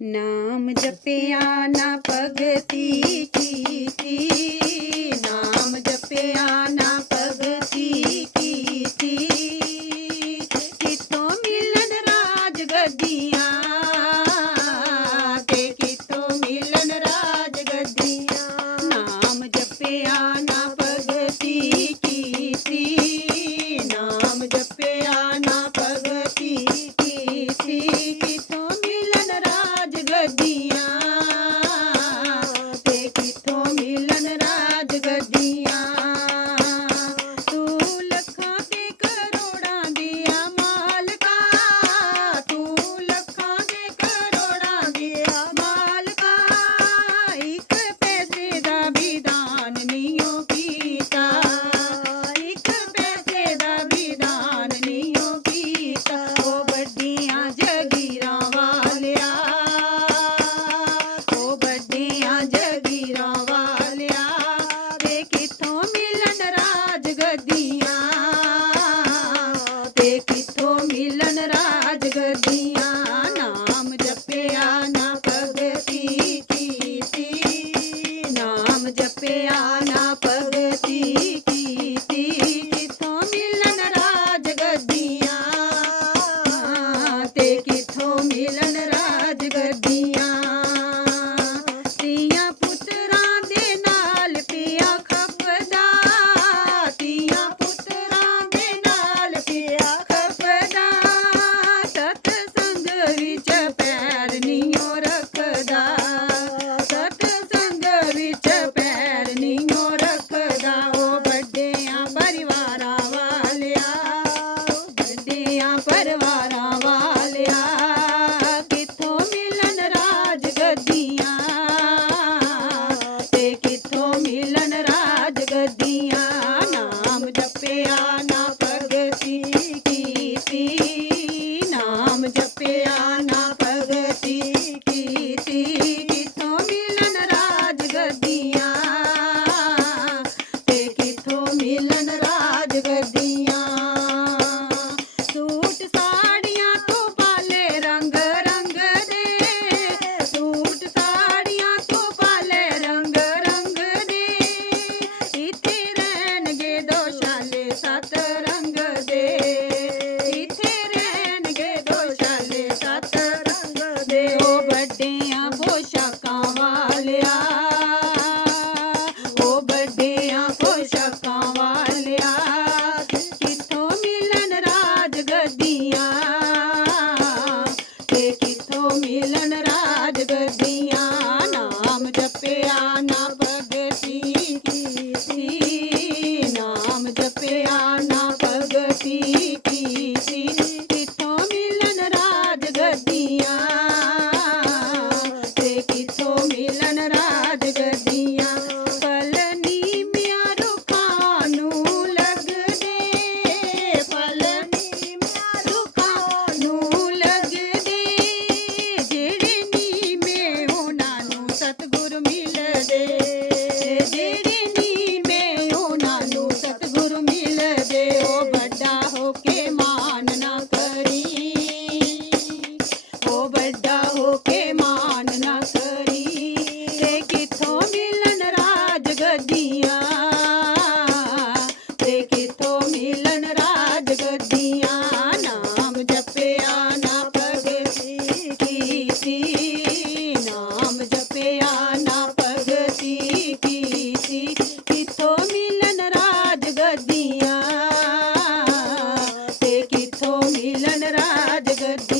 ਨਾਮ ਜਪਿਆ ਨਾ ਭਗਤੀ ਕੀਤੀ, ਨਾਮ ਜਪਿਆ ਨਾ ਭਗਤੀ ਕੀਤੀ। ਕਿਤੋਂ ਮਿਲਣ ਰਾਜ ਗੱਦੀਆਂ, ਤੇ ਕਿਤੋਂ ਮਿਲਣ ਰਾਜ ਗੱਦੀਆਂ। ਨਾਮ ਜਪਿਆ ਨਾ ਭਗਤੀ ਕੀਤੀ, ਨਾਮ ਜਪਿਆ ਨਾ ਭਗਤੀ ਕੀਤੀ। ਕਿਤੋਂ ਮਿਲਣ ਰਾਜ ਗੱਦੀਆਂ, ਤੇ ਕਿਤੋਂ ਮਿਲਣ ਰਾਜ ਗੱਦੀਆਂ। ਤੂੰ ਲੱਖਾਂ ਤੇ ਕਰੋੜਾਂ ਦੀਆਂ ਮਾਲਕਾ, ਤੂੰ ਲੱਖਾਂ ਤੇ ਕਰੋੜਾਂ ਦੀਆਂ ਮਾਲਕਾ। ਇੱਕ ਪੈਸੇ ਦਾ ਵਿਧਾਨ ਨੀਓ ਕੀਤਾ, ਇੱਕ ਪੈਸੇ ਦਾ ਵਿਧਾਨ ਨੀਓ ਕੀਤਾ। ਉਹ ਵੱਡੀਆਂ ਜਗੀਰਾਂ ਵਾਲਿਆ, ਉਹ ਵੱਡੀਆਂ ਜਗੀਰਾਂ ਵਾਲਿਆ। ਤੇ ਕਿੱਥੋਂ ਮਿਲਣ ਰਾਜ ਗੱਦੀਆਂ, ਤੇ ਕਿੱਥੋਂ ਮਿਲਣ ਰਾਜ ਗੱਦੀਆਂ। ਨਾਮ ਜਪਿਆ ਨਾ ਭਗਤੀ ਕੀਤੀ, ਨਾਮ ਜਪਿਆ ਨਾ ਭਗਤੀ ਕੀਤੀ। ਕਿੱਥੋਂ ਮਿਲਣ ਰਾਜ ਗੱਦੀਆਂ, ਤੇ ਕਿੱਥੋਂ ਮਿਲਣ ਰਾਜ ਗੱਦੀਆਂ। ਧੀਆਂ ਪੁੱਤਰਾਂ ਦੇ ਨਾਲ ਪਿਆ ਖਪਦਾ, ਧੀਆਂ ਪੁੱਤਰਾਂ ਦੇ ਨਾਲ ਪਿਆ ਖਪਦਾ। ਸਤਸੰਗ ਵਿੱਚ ਪੈਰ ਨੀਓ ਰੱਖਦਾ, ਸਤਸੰਗ ਵਿੱਚ ਪੈਰ ਨੀਓ ਰੱਖਦਾ। ਉਹ ਵੱਡਿਆਂ ਪਰਿਵਾਰਾਂ ਵਾਲਿਆ, ਵੱਡਿਆਂ ਪਰਿਵਾਰਾਂ ਵਾਲਿਆ। ਕਿੱਥੋਂ ਮਿਲਣ ਰਾਜ ਗੱਦੀਆਂ, ਤੇ ਕਿੱਥੋਂ ਮਿਲਣ ਰਾਜ ਗੱਦੀਆਂ। ਨਾਮ ਜਪਿਆ ਨਾ ਭਗਤੀ ਕੀਤੀ, ਨਾਮ ਜਪਿਆ ਨਾ ਭਗਤੀ ਕੀਤੀ। ਕਿੱਥੋਂ ਮਿਲਣ ਰਾਜ ਗੱਦੀਆਂ, ਤੇ ਕਿੱਥੋਂ ਮਿਲਣ ਰਾਜ ਗੱਦੀਆਂ। ਸੂਟ ਸਾੜੀਆਂ ਤੋਂ ਪਾਲੇ ਰੰਗ ਰੰਗ ਦੇ, ਸੂਟ ਸਾੜੀਆਂ ਤੋਂ ਪਾਲੇ ਰੰਗ ਰੰਗ ਦੇ। ਇੱਥੇ ਰਹਿਣਗੇ ਦੋ ਸ਼ਾਲੇ ਸੱਤ ਰੰਗ ਦੇ, ਇੱਥੇ ਰਹਿਣਗੇ ਦੋ ਸ਼ਾਲੇ ਸੱਤ ਰੰਗ ਦੇ। ਉਹ ਵੱਡਿਆਂ ਪੋਸ਼ਾਕਾਂ ਵਾਲਿਆ, ਉਹ ਵੱਡਿਆਂ ਪੋਸ਼ਾਕਾਂ ਵਾਲਿਆ। ਕਿੱਥੋਂ ਮਿਲਣ ਰਾਜ ਗੱਦੀਆਂ, ਤੇ ਕਿੱਥੋਂ ਮਿਲਣ ਰਾਜ ਗੱਦੀਆਂ। ਨਾਮ ਜਪਿਆ ਨਾ ਭਗਤੀ ਕੀਤੀ, ਨਾਮ ਜਪਿਆ ਨਾ ਭਗਤੀ ਕੀਤੀ। ਕਿੱਥੋਂ ਮਿਲਣ ਰਾਜ ਗੱਦੀਆਂ, ਤੇ ਕਿੱਥੋਂ ਮਿਲਣ ਰਾਜ ਗੱਦੀਆਂ। ਫਲ ਨੀਮਿਆਂ ਰੁੱਖਾਂ ਨੂੰ ਲੱਗਦੇ, ਫਲ ਨੀਮਿਆਂ ਰੁੱਖਾਂ ਨੂੰ ਲੱਗਦੇ। ਜਿਹੜੇ ਨੀਵੇਂ ਉਹਨਾਂ ਨੂੰ ਸਤਿਗੁਰ ਮਿਲਦੇ, ਜਿਹੜੇ ਨੀਵੇਂ ਉਹਨਾਂ ਨੂੰ ਸਤਿਗੁਰ ਮਿਲਦੇ। ਉਹ ਵੱਡਾ ਹੋ ਕੇ ਮਾਨ ਨਾ ਕਰੀ, ਉਹ ਵੱਡਾ ਹੋ ਕੇ ਮਾਨ ਨਾ ਕਰੀ। ਤੇ ਕਿੱਥੋਂ ਮਿਲਣ ਰਾਜ ਗੱਦੀਆਂ, ਤੇ ਕਿੱਥੋਂ ਮਿਲਣ ਰਾਜ ਗੱਦੀਆਂ। ਨਾਮ ਜਪਿਆ ਨਾ ਭਗਤੀ ਕੀਤੀ, ਨਾਮ ਜਪਿਆ ਨਾ ਭਗਤੀ ਕੀਤੀ। ਕਿੱਥੋਂ ਮਿਲਣ ਰਾਜ ਗੱਦੀਆਂ, ਤੇ ਕਿੱਥੋਂ ਮਿਲਣ ਰਾਜ ਗੱਦੀਆਂ।